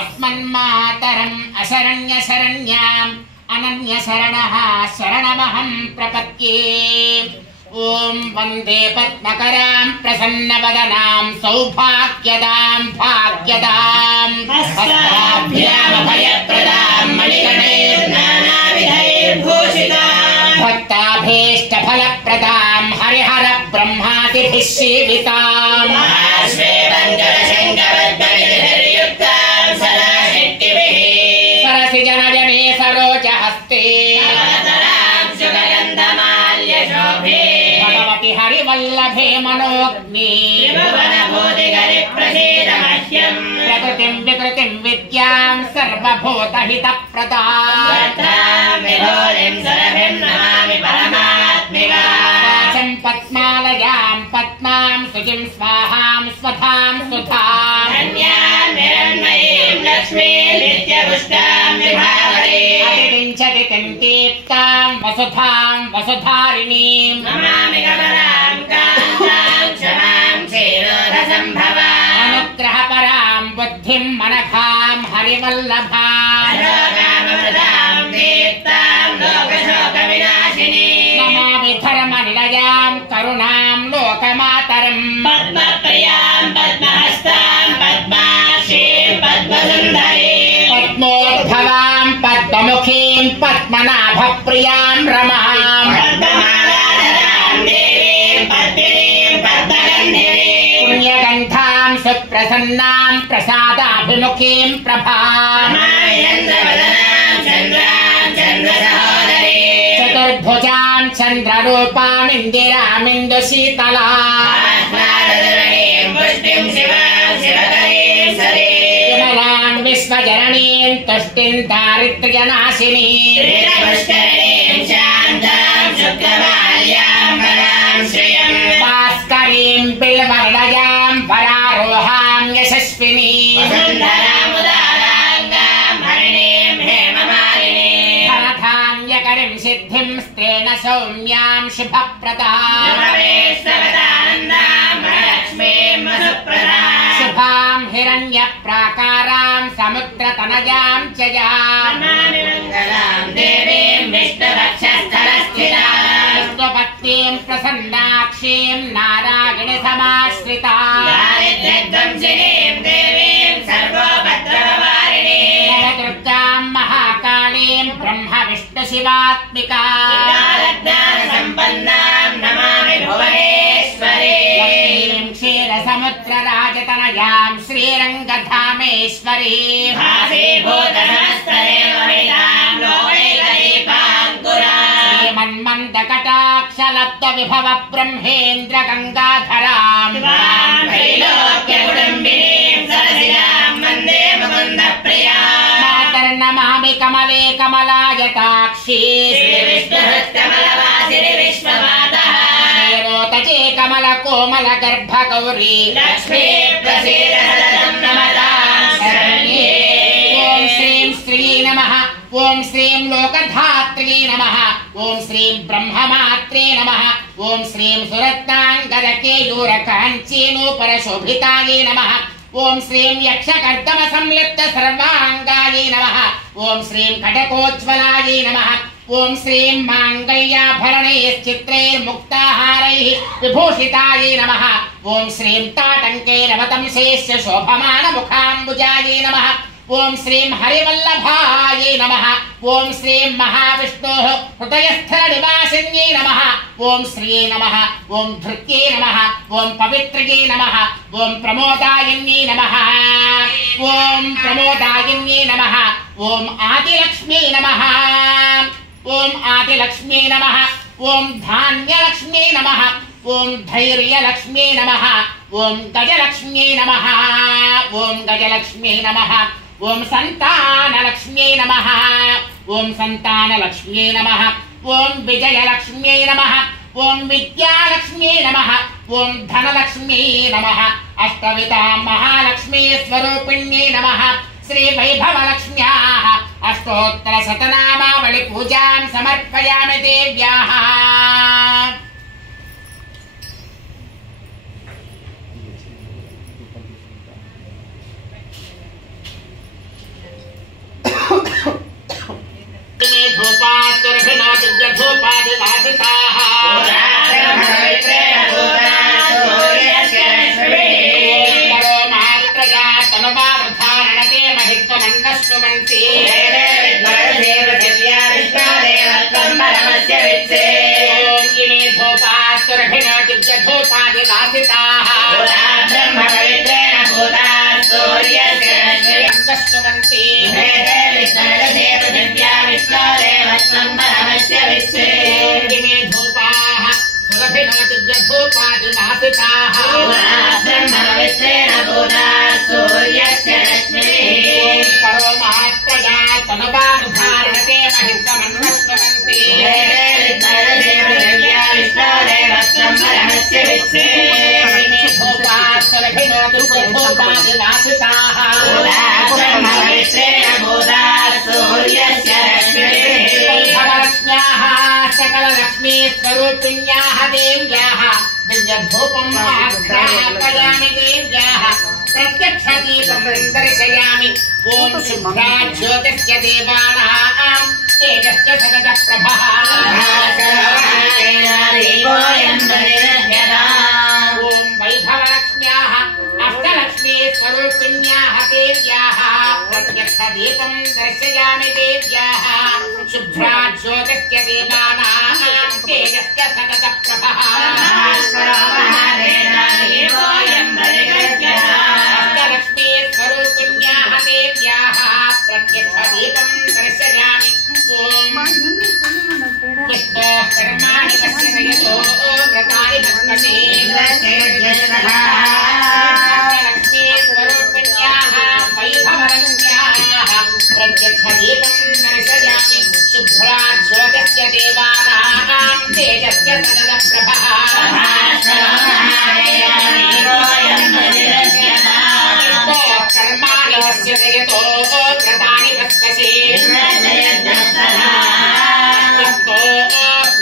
अस्मन्मातरम् अशरण्य शरण्याम् अनन्य शरणः शरणमहं प्रपद्ये। ओम वंदे पद्मकरां प्रसन्नवदनां सौभाग्यदां भाग्यदां हस्ताभ्याम् अभयप्रदां मणिगणैर्नानाविधैर्भूषितां भक्ताभीष्टफलप्रदां हरिहर ब्रह्मादिभिः सेवितां श्रीवङ्करशङ्करद्वैतयुक्तां सदा शक्तिभिः सरसिजनजने सरोजहस्ते भगवति हरिवल्लभे मनोग्नि प्रकृतिं विकृतिं विद्यां सर्वभूतहितप्रदां पद्मालयां पद्मां सुचिं स्वाहां स्वधां सुधां दीप्तां वसुधां वसुधारिणीं अनुग्रहपरां बुद्धिं मनखां हरिवल्लभां नमामि धर्मनिलयां करुणां लोकमातरं पद्मप्रियां पद्महस्तां पद्माक्षीं पद्मसुन्दरीं पद्मोद्भवां पद्ममुखीं पद्मनाभप्रियां रमां पुण्यगन्धां सुप्रसन्नां प्रसादाभिमुखीं प्रभां चतुर्भुजां चन्द्ररूपां इन्दिरामिन्दुशीतलां विमलां विश्वजननीं तुष्टिं दारिद्र्यनाशिनीं भास्करीं बिल्वर्णयां वरारोहां यशस्विनीं धनधान्यकरीं सिद्धिं स्त्रेण सौम्यां शुभप्रदां शुभां हिरण्यप्राकारां समुद्रतनयां च यां देवीं विष्णुवक्षस्थलस्थितां स्वपत्नीं प्रसन्नाक्षीं नारायणी समाश्रितां देवीं सर्वोपद्रववारिणीं नवदुर्गां महाकालीं ब्रह्म विष्णु शिवात्मिकां सम्पन्नां नमामि भुवनेश्वरीं क्षीरसमुद्रराजतनयां श्रीरङ्गधामेश्वरीं श्रीमन्मन्दकटाक्षलब्धविभव ब्रह्मेन्द्र गङ्गाधरां मातर्नमामि कमले कमलायताक्षी रोतजे कमल कोमल गर्भ गौरी लक्ष्मी प्रसीद सततं नमतां शरण्ये। ओम श्रीं श्री नमः ओम श्रीं लोकधात्री नमः ओम श्रीं ब्रह्ममात्रे नमः ओम श्रीं सुरत्नाङ्गदकेयूरकाञ्चीनूपरशोभितायै नमः ओम श्रीं यक्षकर्दम संलिप्त सर्वांगायै नमः ओम श्रीं कटकोज्ज्वलायै नमः ओम श्रीं माङ्गल्याभरणैश्चित्रैर्मुक्ताहारैः विभूषितायै नमः ओम श्रीं ताटङ्कैरवतंसेश्च शोभमानमुखाम्बुजायै नमः ओम श्रीं हरिवल्लभायै नमः ओम श्रीं महाविष्णोः हृदयस्थलनिवासिन्यै नमः ओम श्री नमः ओम धृत्यै नमः ओम पवित्रयै नमः ओम प्रमोदायिन्यै नमः ओम प्रमोदायिन्यै नमः ओम आदिलक्ष्म्यै नमः ओम आदिलक्ष्म्यै नमः ओम धान्यलक्ष्म्यै नमः ओम धैर्यलक्ष्म्यै नमः ओम गजलक्ष्म्यै नमः ओम गजलक्ष्म्यै नमः ओम संतानलक्ष्म्यै नमः ओम संतानलक्ष्म्यै नमः ओम विजयलक्ष्म्यै नमः ओम विद्यालक्ष्म्यै नमः ओम धनलक्ष्म्यै नमः अष्टविधां महालक्ष्मी स्वरूपिण्यै नमः श्री वैभवलक्ष्म्याः अष्टोत्तर शतनामावळि पूजां समर्पयामि देव्याः। सुरभिनादिव्यधूपादिवासिताः परो मात्रया तनुवावधारणते महित्वमन्नस्तुवन्ति इमे धूपात् सुरभिनादिव्यधूपादिवासिताः स्तुवन्ति इमे धूपाः सुरभिनादिव्यधूपादिवासिताः परो मात्रया तनुवावधारणते महित्वमन्नस्तुवन्ति इमे धूपात् सुरभिनादिव्यधूपादिवासिताः वैभवलक्ष्म्याः सकललक्ष्मी स्वरूपिण्याः देव्याः दिव्यधूपं आघ्रापयामि देव्याः प्रत्यक्षदीपं दर्शयामि ॐ शुभ्रा ज्योतिश्च देवानां तेजश्च सदतः प्रभः ॐ वैभवलक्ष्म्याः अष्टलक्ष्मी स्वरूपिण्याः देव्याः प्रत्यक्षदीपं दर्शयामि देव्याः शुभ्रा ज्योतिश्च देवानां तेजश्च सततः प्रभः अष्टलक्ष्मी स्वरूपिण्याः देव्याः प्रत्यक्षदीपं दर्शयामि पुष्पोः कर्माणि पश्यतो व्रतानि भक्तसे लक्ष्मी स्वरूपिण्याः वैभवलक्ष्म्याः प्रत्यक्षदीपं दर्शयामि शुभ्रा ज्योतिश्च देवानां तेजश्च सततः प्रभः कर्माणि पश्यतो यतो व्रतानि भक्तसे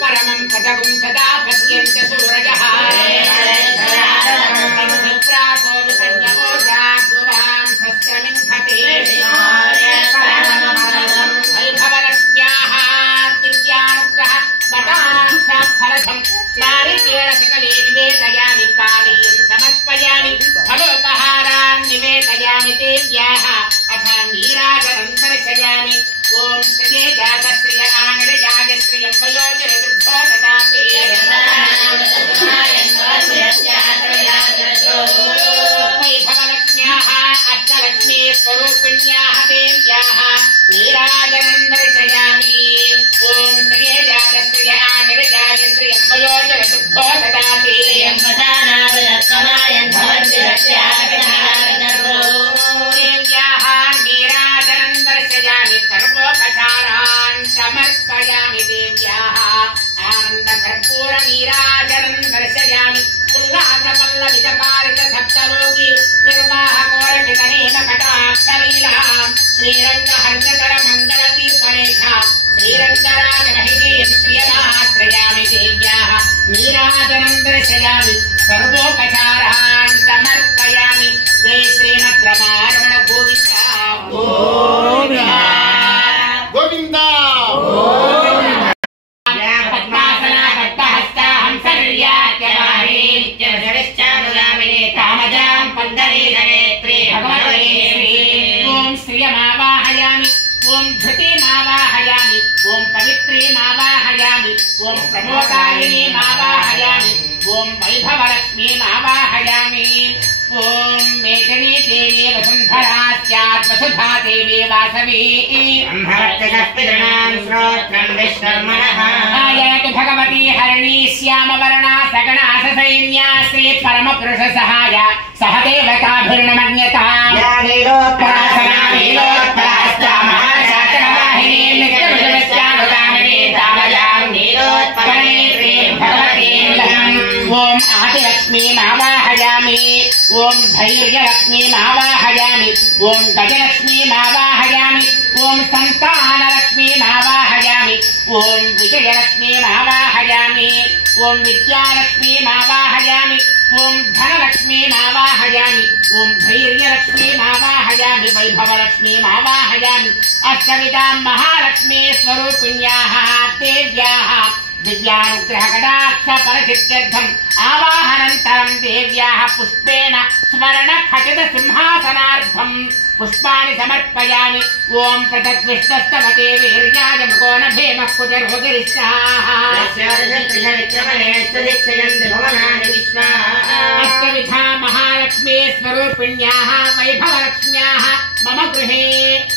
परमं पदगुं सदा पश्यन्ति सूरजः प्रासो विपन्यवो जागृवां शस्त्रमिन्धते वैभवलक्ष्म्याः दिव्यानुग्रह कटाक्षफलकं नारिकेलसकले निवेदयामि पानीयं समर्पयामि फलोपहारान् निवेदयामि देव्याः अथ नीराजनं दर्शयामि ॐ श्रिये जातश्रिय आनलयाय श्रियं वयोजरदुर्भो ददाति वैभवलक्ष्म्याः अष्टलक्ष्मी स्वरूपिण्याः देव्याः नीराजनं दर्शयामि ॐ श्रिये जातश्रिय आनलयाय श्रियं वयोजरदुर्भो ददाति देव्याः नीराजनं दर्शयामि सर्वोपचारान् समर्पयामि देव्याः आनन्दकर्पूर नीराजनं दर्शयामि उल्लासपल्लवितपालित सप्तलोकी निर्वाहकोरकितनेम कटाक्षलीलां श्रीरङ्गहर्षतरमङ्गलदीपरेखा श्रीरङ्गराजमहिषीं श्रियमाश्रयामि देव्याः नीराजनं दर्शयामि सर्वोपचारान् समर्पयामि जय श्रीमद्रमारमण गोविन्दा गोविन्दा पद्मासना पद्महस्ता हंसनिर्यात्यवाहिनी नित्यवशविश्चानुगामिनी कामजां पन्दरीधनेत्री भगवती ॐ श्रियमावाहयामि ॐ धृतिमावाहयामि ॐ पवित्रीमावाहयामि ॐ प्रमोदायिनीमावाहयामि ॐ वैभवलक्ष्मीमावाहयामि ॐ मेघनी देवी वसुन्धरा स्यात् वसुधा देवी वासवी आयातु भगवती हरिणी श्यामवर्णा सगणा ससैन्या श्री परमपुरुष सहाया सह देवताभिर्नमन्यता नीलोत्परासना नीलोत्परास्ता महाशासनवाहिनी नित्यविषविश्चानुगामिनी तामजां नीलोत्परेत्री भगवतीं ॐ आदिलक्ष्मीमावाहयामि ॐ धैर्यलक्ष्मीमावाहयामि ॐ गजलक्ष्मीमावाहयामि ॐ सन्तानलक्ष्मीमावाहयामि ॐ विजयलक्ष्मीमावाहयामि ॐ विद्यालक्ष्मीमावाहयामि ఓం ధనలక్ష్మీమావాహయామి, ఓం ధైర్యలక్ష్మీమావాహయామి, వైభవలక్ష్మీమావాహయామి. అష్టవిధాం మహాలక్ష్మీ స్వరూపిణ్యాః దేవ్యాః దివ్యానుగ్రహకటాక్ష పరిసిద్ధ్యర్థం ఆవాహనంతరం దేవ్యాః పుష్పేణ స్వర్ణ ఖచిత సింహాసనార్థం పుష్పాన్ని సమర్పయామి. ఓం ప్రతద్విష్టస్తవతే వీర్యాయ మృగోణ భీమః కుజరోగిరిష్టాః అష్టవిధా మహాలక్ష్మీ స్వరూపిణ్యాః వైభవలక్ష్మ్యాః మమ గృహే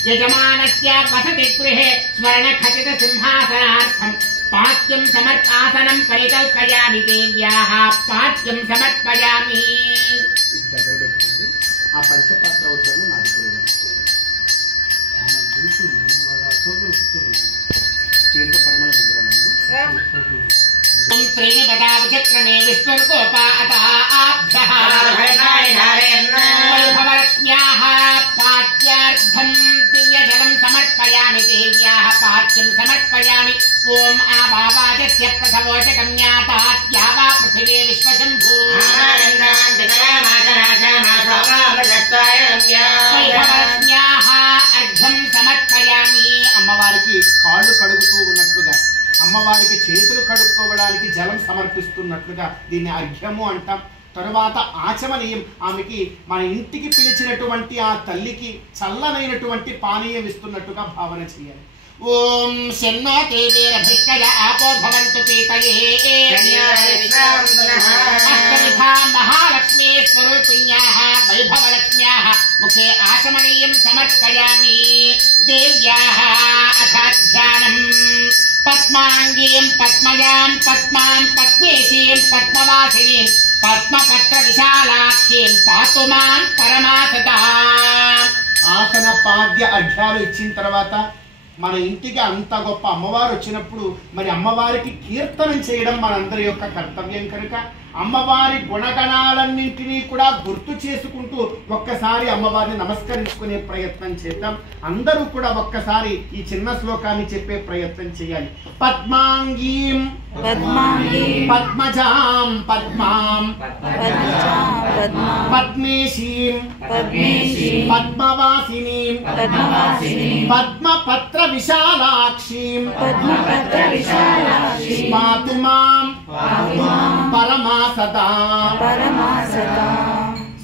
యజమానస్య వసతి గృహే స్వర్ణ ఖచిత సింహాసనార్థం పాద్యం సమర్పాసనం పరికల్పయామి. దేవ్యాః పాద్యం సమర్పయామి. ఆ పంచపాత్ర అవుతుంది నా దగ్గర పరిమళ దగ్గర త్రీణి పదాచక్రమే విష్ణుర్గోపాతాభ్యః వైభవలక్ష్మ్యాః పాద్యార్థం దివ్యజలం సమర్పయామి. దేవ్యాః పాద్యం సమర్పయామి. ఓం ఆవావాచస్య ప్రసవోచకమ్యాతాత్యావా పృథివీ విశ్వశంభూ వైభవలక్ష్మ్యాః అర్ఘ్యం సమర్పయామి. అమ్మవారికి కాళ్ళు కడుగుతూ ఉన్నట్లుగా, అమ్మవారికి చేతులు కడుక్కోవడానికి జలం సమర్పిస్తున్నట్లుగా దీన్ని అర్ఘ్యము అంటాం. తరువాత ఆచమనీయం, ఆమెకి మన ఇంటికి పిలిచినటువంటి ఆ తల్లికి చల్లనైనటువంటి పానీయం ఇస్తున్నట్టుగా భావన చేయాలి. ఓం శన్నో దేవీరభిష్టయ ఆపో భవంతు పీతయే అష్టవిధా మహాలక్ష్మీ స్వరూపిణ్యాః వైభవలక్ష్మ్యాః ముఖే ఆచమనీయం సమర్పయామి. దేవ్యాః అథాధ్యానం పద్మాంగీం పద్మజాం పద్మాం పద్మేశీం పద్మవాసినీం పద్మపత్ర విశాలాక్షీం పాతు మాం పరమాసదా. ఆసన పాద్య అర్ఘ్యాలు ఇచ్చిన తర్వాత మన ఇంటికి అంత గొప్ప అమ్మవారు వచ్చినప్పుడు మరి అమ్మవారికి కీర్తనం చేయడం మనందరి యొక్క కర్తవ్యం కనుక అమ్మవారి గుణగణాలన్నింటినీ కూడా గుర్తు చేసుకుంటూ ఒక్కసారి అమ్మవారిని నమస్కరించుకునే ప్రయత్నం చేద్దాం. అందరూ కూడా ఒక్కసారి ఈ చిన్న శ్లోకాన్ని చెప్పే ప్రయత్నం చేయాలి. పద్మాంగీం పద్మజాం పద్మాం పద్మేశీం పద్మవాసినీం పద్మపత్ర విశాలాక్షీం పాతు మాం పరమాసదా.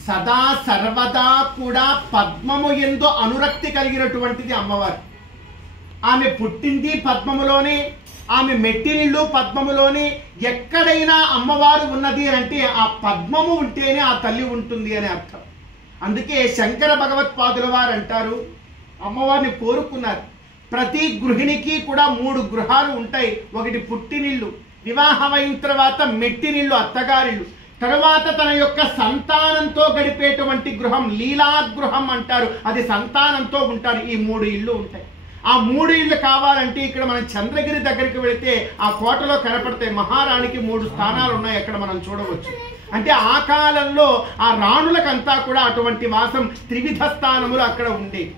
సదా సర్వదా కూడా పద్మము యందు అనురక్తి కలిగినటువంటిది అమ్మవారు. ఆమె పుట్టింది పద్మములోనే, ఆమె మెట్టినిల్లు పద్మములోనే. ఎక్కడైనా అమ్మవారు ఉన్నది అంటే ఆ పద్మము ఉంటేనే ఆ తల్లి ఉంటుంది అని అర్థం. అందుకే శంకర భగవత్పాదుల వారు అంటారు, అమ్మవారిని కోరుకున్నారు. ప్రతి గృహిణికి కూడా 3 గృహాలు ఉంటాయి. ఒకటి పుట్టినిల్లు, వివాహమైన తర్వాత మెట్టినిల్లు అత్తగారిల్లు, తర్వాత తన యొక్క సంతానంతో గడిపేటువంటి గృహం లీలాగృహం అంటారు, అది సంతానంతో ఉంటారు. ఈ 3 ఇళ్ళు ఉంటాయి. ఆ 3 ఇళ్ళు కావాలంటే ఇక్కడ మనం చంద్రగిరి దగ్గరికి వెళితే ఆ కోటలో కనపడతాయి. మహారాణికి 3 స్థానాలు ఉన్నాయి, అక్కడ మనం చూడవచ్చు. అంటే ఆ కాలంలో ఆ రాణులకంతా కూడా అటువంటి వాసం త్రివిధ స్థానములు అక్కడ ఉండేవి.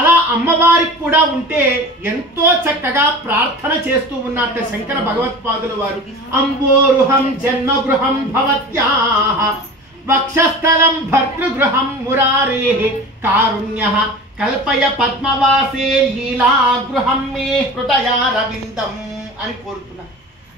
అలా అమ్మవారికి కూడా ఉంటే ఎంతో చక్కగా ప్రార్థన చేస్తూ ఉన్నట్టు శంకర భగవత్పాదుల వారు. అంబోరుహం జన్మగృహం భవత్యాః వక్షస్థలం భర్తృగృహం మురారేః కారుణ్యః కల్పయ పద్మవాసే లీలాగృహం మే హృదయారవిందం అని కోరుతున్నా.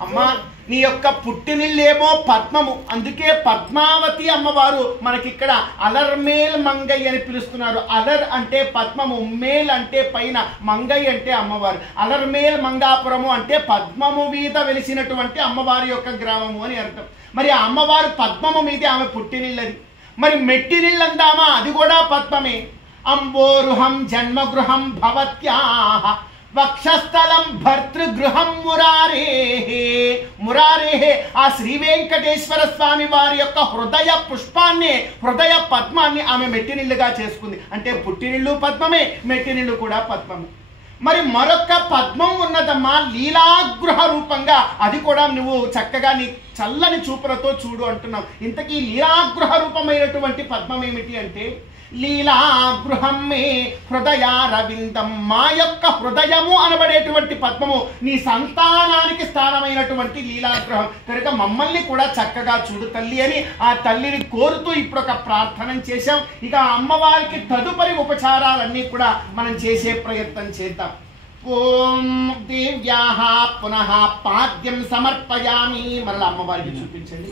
అమ్మా, నీ యొక్క పుట్టినిల్లేమో పద్మము, అందుకే పద్మావతి అమ్మవారు మనకిక్కడ అలర్మేల్ మంగై అని పిలుస్తున్నారు. అలర్ అంటే పద్మము, మేల్ అంటే పైన, మంగై అంటే అమ్మవారు. అలర్మేల్ మంగాపురము అంటే పద్మము మీద వెలిసినటువంటి అమ్మవారి యొక్క గ్రామము అని అర్థం. మరి ఆ అమ్మవారు పద్మము మీదే ఆమె పుట్టినిల్లది. మరి మెట్టినిల్లు అందామా, అది కూడా పద్మమే. అంబోరుహం జన్మగృహం భవత్యాః వక్షస్థలం భర్తృగృహం మురారేః. మురారేః ఆ శ్రీ వెంకటేశ్వర స్వామి వారి యొక్క హృదయ పుష్పాన్ని, హృదయ పద్మాన్ని ఆమె మెట్టినిల్లుగా చేసుకుంది. అంటే పుట్టినిల్లు పద్మమే, మెట్టినిల్లు కూడా పద్మమే. మరి మరొక పద్మం ఉన్నదమ్మా లీలాగృహ రూపంగా, అది కూడా నువ్వు చక్కగా నీ చల్లని చూపులతో చూడు అంటున్నావు. ఇంతకీ లీలాగృహ రూపమైనటువంటి పద్మం ఏమిటి అంటే లీలా గృహం మే హృదయారవిందం, మా యొక్క హృదయము అనబడేటువంటి పద్మము నీ సంతానానికి స్థానమైనటువంటి లీలాగృహం కనుక మమ్మల్ని కూడా చక్కగా చూడు తల్లి అని ఆ తల్లిని కోరుతూ ఇప్పుడు ఒక ప్రార్థన చేశాం. ఇక అమ్మవారికి తదుపరి ఉపచారాలన్నీ కూడా మనం చేసే ప్రయత్నం చేద్దాం. ఓం దేవ్యాః పునః పాద్యం సమర్పయామి. మరలా అమ్మవారికి చూపించండి.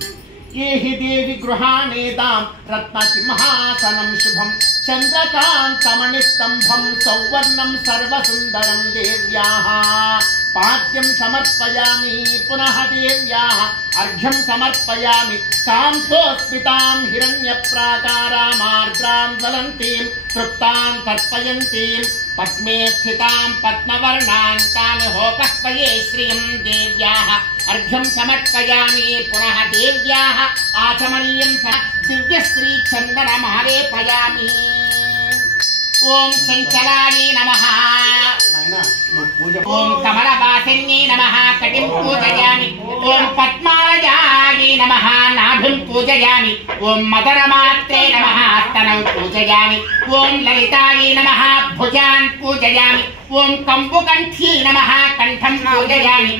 ఏహి దేవి గృహాణేదాం రత్నసింహాసనం శుభం చంద్రకాంతమణిస్తంభం సౌవర్ణం సర్వసుందరం దేవ్యాః పాద్యం సమర్పయామి పునః దేవ్యాః అర్ఘ్యం సమర్పయామి. కాంసోస్మితాం హిరణ్యప్రాకారామార్ద్రాం జ్వలంతీం తృప్తాం తర్పయంతీం పద్మే స్థితాం పద్మవర్ణాంతామిహోపస్పయే శ్రియం దేవ్యాః అర్ఘ్యం సమర్పయామి పునః దేవ్యాః ఆచమనీయం దివ్యశ్రీ చందనమాలేపయామి. ఓం చంచలాయే నమః. ఓం కమలవాసిన్యే నమః. కటిం పూజయామి. ఓం పద్మాలయాయే నమః. నాభిం పూజయామి. ఓం మదనమాత్రే నమః. స్తనం పూజయామి. ఓం లలితాయే నమః. భుజాన్ పూజయామి. ఓం కంబుకంఠ్యే నమః. కంఠం పూజయామి.